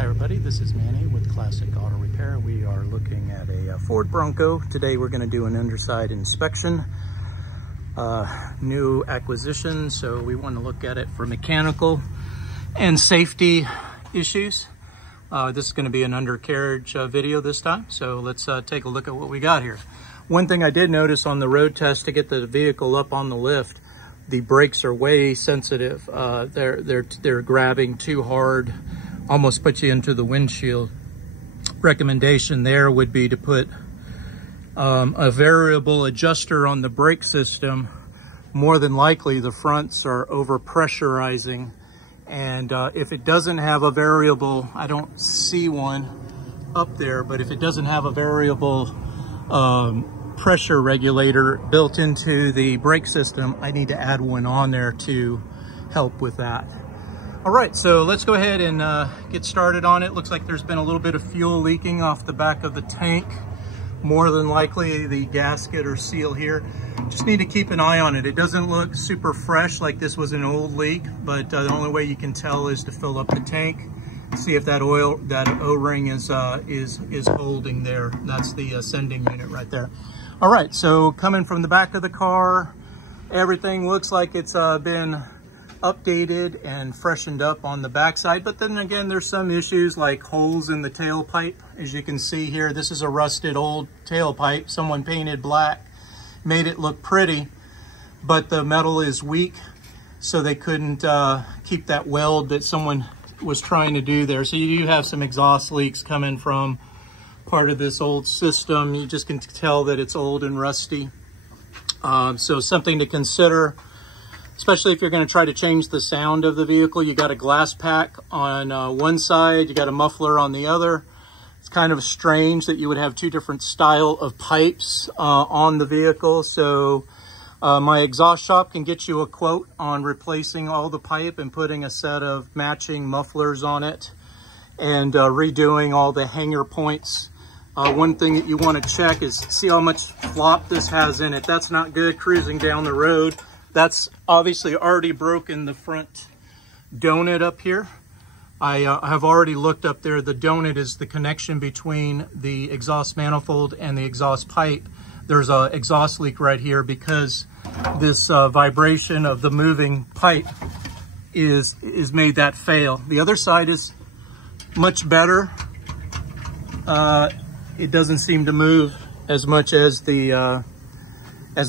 Hi everybody, this is Manny with Classic Auto Repair. We are looking at a Ford Bronco. Today we're going to do an underside inspection. New acquisition, so we want to look at it for mechanical and safety issues. This is going to be an undercarriage video this time, so let's take a look at what we got here. One thing I did notice on the road test to get the vehicle up on the lift, the brakes are way sensitive. They're grabbing too hard, almost put you into the windshield. Recommendation there would be to put a variable adjuster on the brake system. More than likely the fronts are over pressurizing, and if it doesn't have a variable, I don't see one up there, but if it doesn't have a variable pressure regulator built into the brake system, I need to add one on there to help with that. All right, so let's go ahead and get started on it. Looks like there's been a little bit of fuel leaking off the back of the tank. More than likely the gasket or seal here. Just need to keep an eye on it. It doesn't look super fresh like this was an old leak, but the only way you can tell is to fill up the tank, see if that O-ring is holding there. That's the sending unit right there. All right, so coming from the back of the car, everything looks like it's been updated and freshened up on the backside, but then again there's some issues like holes in the tailpipe. As you can see here, this is a rusted old tailpipe. Someone painted black, made it look pretty, but the metal is weak, so they couldn't keep that weld that someone was trying to do there. So you do have some exhaust leaks coming from part of this old system. You just can tell that it's old and rusty. So something to consider, especially if you're going to try to change the sound of the vehicle. You got a glass pack on one side, you got a muffler on the other. It's kind of strange that you would have two different style of pipes on the vehicle. So my exhaust shop can get you a quote on replacing all the pipe and putting a set of matching mufflers on it and redoing all the hanger points. One thing that you want to check is see how much flop this has in it. That's not good cruising down the road. That's obviously already broken the front donut up here. I have already looked up there. The donut is the connection between the exhaust manifold and the exhaust pipe. There's an exhaust leak right here because this vibration of the moving pipe is made that fail. The other side is much better. It doesn't seem to move as much as the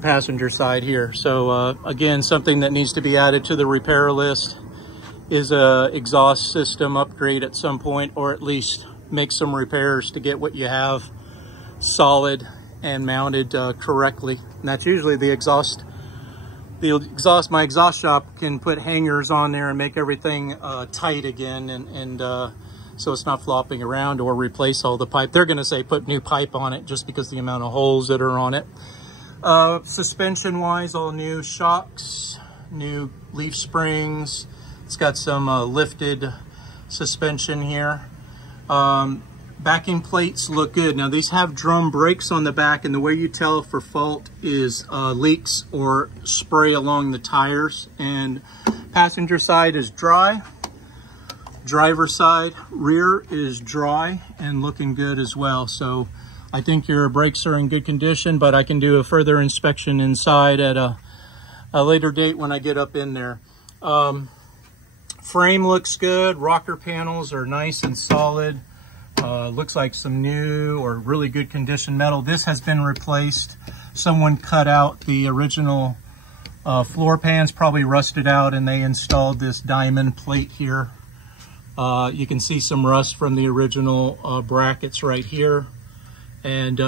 passenger side here. So again, something that needs to be added to the repair list is a exhaust system upgrade at some point, or at least make some repairs to get what you have solid and mounted correctly. And that's usually the exhaust. My exhaust shop can put hangers on there and make everything tight again, and so it's not flopping around, or replace all the pipe. They're going to say put new pipe on it just because the amount of holes that are on it. Suspension wise, all new shocks, new leaf springs. It's got some lifted suspension here. Backing plates look good. Now these have drum brakes on the back, and the way you tell for fault is leaks or spray along the tires. And passenger side is dry. Driver side, rear is dry and looking good as well. So I think your brakes are in good condition, but I can do a further inspection inside at a later date when I get up in there. Frame looks good. Rocker panels are nice and solid. Looks like some new or really good condition metal. This has been replaced. Someone cut out the original floor pans, probably rusted out, and they installed this diamond plate here. You can see some rust from the original brackets right here. And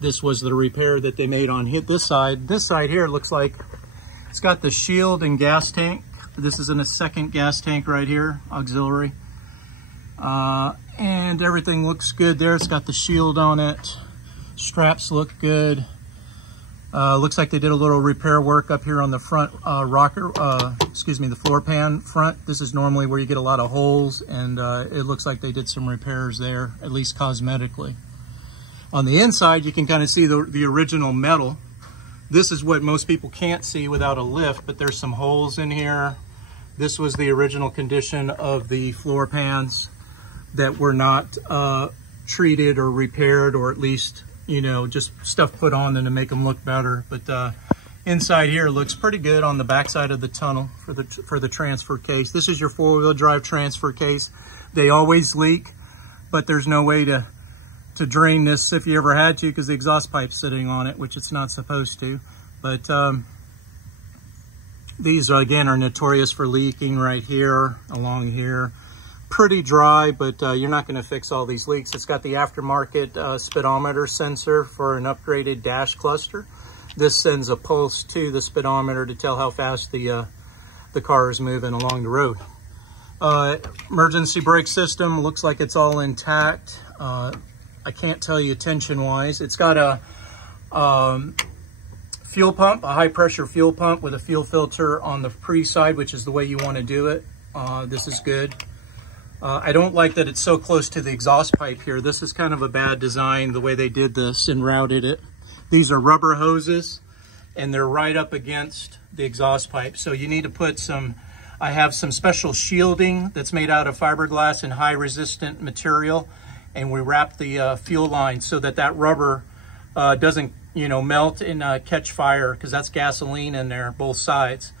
this was the repair that they made on this side. This side here looks like it's got the shield and gas tank. This is in a second gas tank right here, auxiliary. And everything looks good there. It's got the shield on it. Straps look good. Looks like they did a little repair work up here on the front the floor pan front. This is normally where you get a lot of holes, and it looks like they did some repairs there, at least cosmetically. On the inside, you can kind of see the original metal. This is what most people can't see without a lift, but there's some holes in here. This was the original condition of the floor pans. that were not treated or repaired, or at least, you know, just stuff put on them to make them look better. But inside here looks pretty good on the backside of the tunnel for the transfer case. This is your four-wheel drive transfer case. They always leak, but there's no way to drain this if you ever had to, because the exhaust pipe's sitting on it, which it's not supposed to. But these again are notorious for leaking right here, along here. Pretty dry, but you're not going to fix all these leaks. It's got the aftermarket speedometer sensor for an upgraded dash cluster. This sends a pulse to the speedometer to tell how fast the car is moving along the road. Emergency brake system looks like it's all intact. I can't tell you tension-wise. It's got a fuel pump, a high-pressure fuel pump with a fuel filter on the pre-side, which is the way you want to do it. This is good. I don't like that it's so close to the exhaust pipe here. This is kind of a bad design, the way they did this and routed it. These are rubber hoses, and they're right up against the exhaust pipe. So you need to put some, I have some special shielding that's made out of fiberglass and high resistant material, and we wrap the fuel line so that that rubber doesn't, you know, melt and catch fire, because that's gasoline in there, both sides.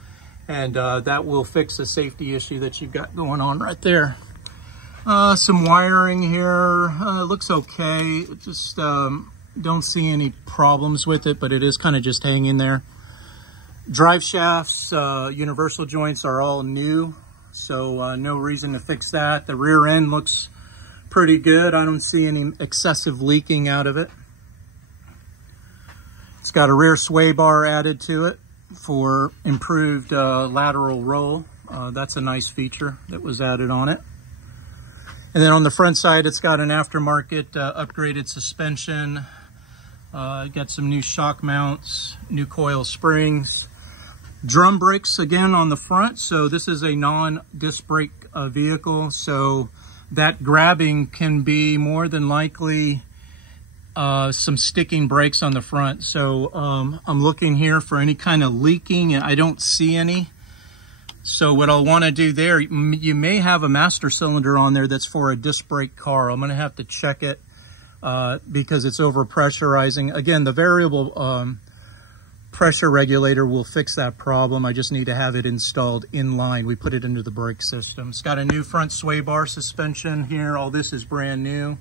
And that will fix the safety issue that you've got going on right there. Some wiring here, looks okay. Just don't see any problems with it, but it is kind of just hanging there. Drive shafts, universal joints are all new, so no reason to fix that. The rear end looks pretty good. I don't see any excessive leaking out of it. It's got a rear sway bar added to it for improved lateral roll. That's a nice feature that was added on it. And then on the front side, it's got an aftermarket upgraded suspension. Got some new shock mounts, new coil springs, drum brakes again on the front. So this is a non-disc brake vehicle. So that grabbing can be more than likely some sticking brakes on the front. So I'm looking here for any kind of leaking, and I don't see any. So what I'll want to do there, you may have a master cylinder on there that's for a disc brake car. I'm going to have to check it because it's over pressurizing. Again, the variable pressure regulator will fix that problem. I just need to have it installed in line. We put it into the brake system. It's got a new front sway bar suspension here. All this is brand new.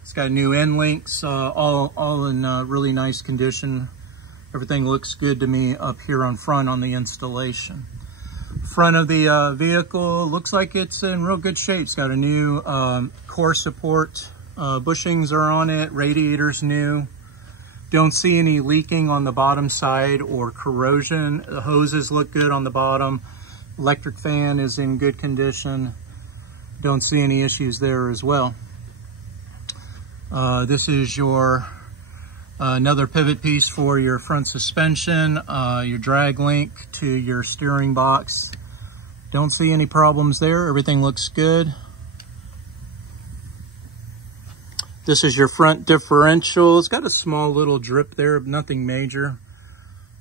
It's got new end links, all in really nice condition. Everything looks good to me up here on front on the installation. Front of the vehicle looks like it's in real good shape. It's got a new core support. Bushings are on it. Radiator's new. Don't see any leaking on the bottom side or corrosion. The hoses look good on the bottom. Electric fan is in good condition. Don't see any issues there as well. This is your another pivot piece for your front suspension, your drag link to your steering box. Don't see any problems there. Everything looks good. This is your front differential. It's got a small little drip there, nothing major.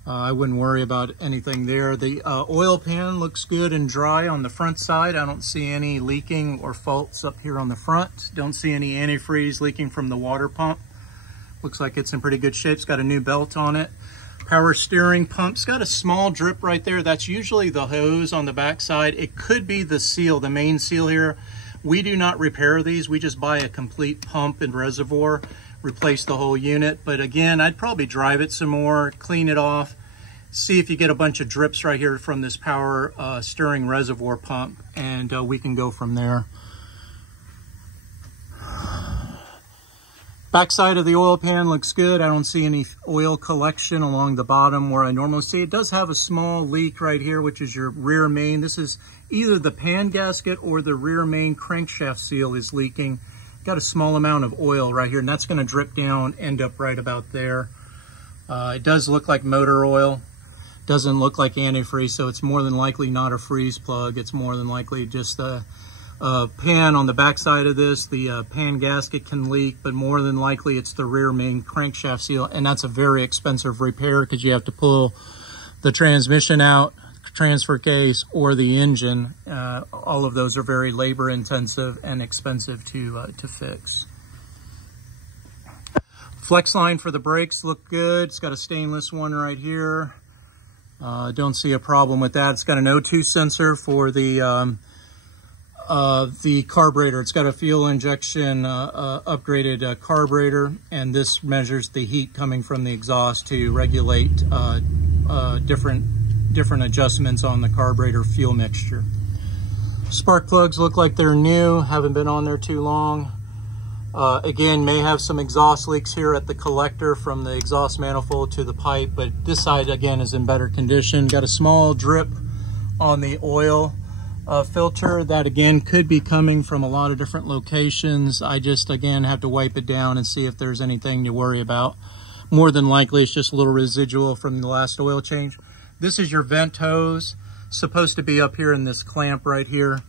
I wouldn't worry about anything there. The oil pan looks good and dry on the front side. I don't see any leaking or faults up here on the front. Don't see any antifreeze leaking from the water pump. Looks like it's in pretty good shape. It's got a new belt on it. Power steering pump. It's got a small drip right there. That's usually the hose on the back side. It could be the seal, the main seal here. We do not repair these. We just buy a complete pump and reservoir, replace the whole unit. But again, I'd probably drive it some more, clean it off, see if you get a bunch of drips right here from this power steering reservoir pump, and we can go from there. Backside of the oil pan looks good. I don't see any oil collection along the bottom where I normally see. It does have a small leak right here, which is your rear main. This is either the pan gasket or the rear main crankshaft seal is leaking. Got a small amount of oil right here, and that's going to drip down, end up right about there. It does look like motor oil. Doesn't look like antifreeze, so it's more than likely not a freeze plug. It's more than likely just the pan on the back side of this. The pan gasket can leak, but more than likely it's the rear main crankshaft seal, and that's a very expensive repair because you have to pull the transmission out, transfer case or the engine. All of those are very labor intensive and expensive to fix. Flex line for the brakes look good. It's got a stainless one right here. Don't see a problem with that. It's got an O2 sensor for the carburetor. It's got a fuel injection upgraded carburetor, and this measures the heat coming from the exhaust to regulate different adjustments on the carburetor fuel mixture. Spark plugs look like they're new, haven't been on there too long. Again, may have some exhaust leaks here at the collector from the exhaust manifold to the pipe, but this side again is in better condition. Got a small drip on the oil filter that again could be coming from a lot of different locations. I just again have to wipe it down and see if there's anything to worry about. More than likely it's just a little residual from the last oil change. This is your vent hose, supposed to be up here in this clamp right here.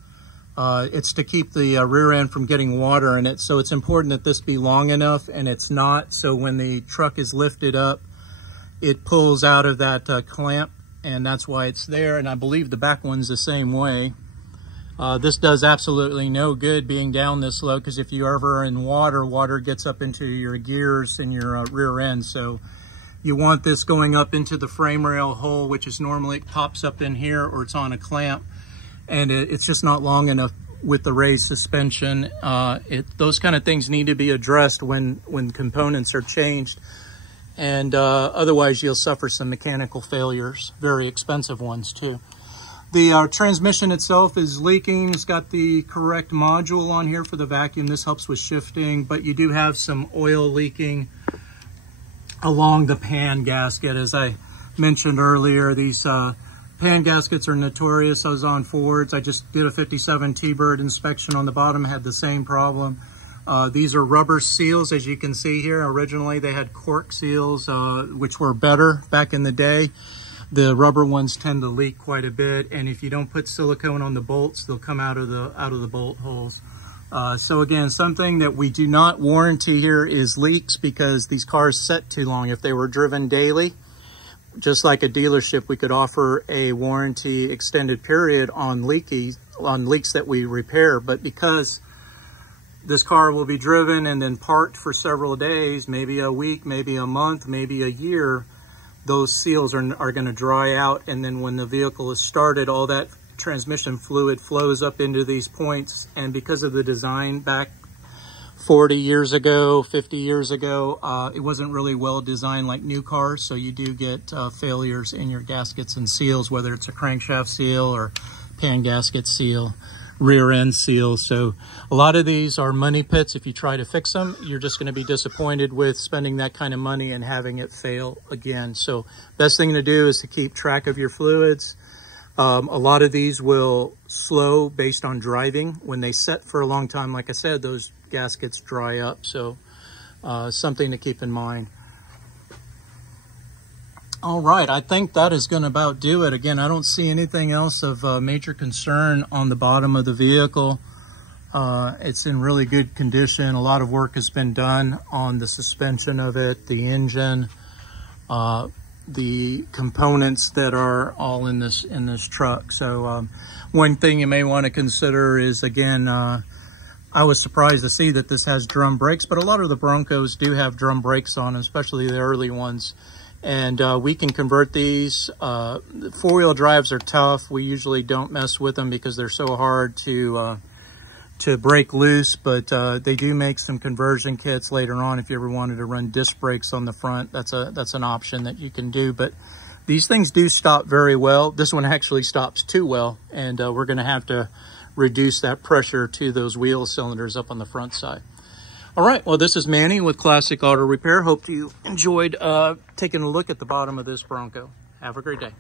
It's to keep the rear end from getting water in it, so it's important that this be long enough, and it's not, so when the truck is lifted up it pulls out of that clamp, and that's why it's there. And I believe the back one's the same way. This does absolutely no good being down this low, because if you are ever in water, water gets up into your gears and your rear end. So you want this going up into the frame rail hole, which is normally it pops up in here, or it's on a clamp, and it's just not long enough with the raised suspension. Those kind of things need to be addressed when components are changed, and otherwise you'll suffer some mechanical failures, very expensive ones too. The transmission itself is leaking. It's got the correct module on here for the vacuum. This helps with shifting, but you do have some oil leaking along the pan gasket. As I mentioned earlier, these pan gaskets are notorious. I was on Fords. I just did a 57 T-Bird inspection on the bottom, had the same problem. These are rubber seals, as you can see here. Originally they had cork seals, which were better back in the day. The rubber ones tend to leak quite a bit, and if you don't put silicone on the bolts, they'll come out of the bolt holes. So again, something that we do not warranty here is leaks, because these cars set too long. If they were driven daily, just like a dealership, we could offer a warranty extended period on leaks that we repair. But because this car will be driven and then parked for several days, maybe a week, maybe a month, maybe a year, those seals are going to dry out, and then when the vehicle is started, all that transmission fluid flows up into these points. And because of the design back 40 years ago, 50 years ago, it wasn't really well designed like new cars, so you do get failures in your gaskets and seals, whether it's a crankshaft seal or pan gasket seal, rear end seal. So a lot of these are money pits. If you try to fix them, you're just going to be disappointed with spending that kind of money and having it fail again. So best thing to do is to keep track of your fluids. A lot of these will slow based on driving. When they set for a long time, like I said, those gaskets dry up. So something to keep in mind. All right, I think that is going to about do it. Again, I don't see anything else of major concern on the bottom of the vehicle. It's in really good condition. A lot of work has been done on the suspension of it, the engine, the components that are all in this truck. So one thing you may want to consider is, again, I was surprised to see that this has drum brakes, but a lot of the Broncos do have drum brakes on, especially the early ones. And we can convert these. Four-wheel drives are tough. We usually don't mess with them because they're so hard to break loose, but they do make some conversion kits later on. If you ever wanted to run disc brakes on the front, that's an option that you can do. But these things do stop very well. This one actually stops too well, and we're going to have to reduce that pressure to those wheel cylinders up on the front side. All right, well, this is Manny with Classic Auto Repair. Hope you enjoyed taking a look at the bottom of this Bronco. Have a great day.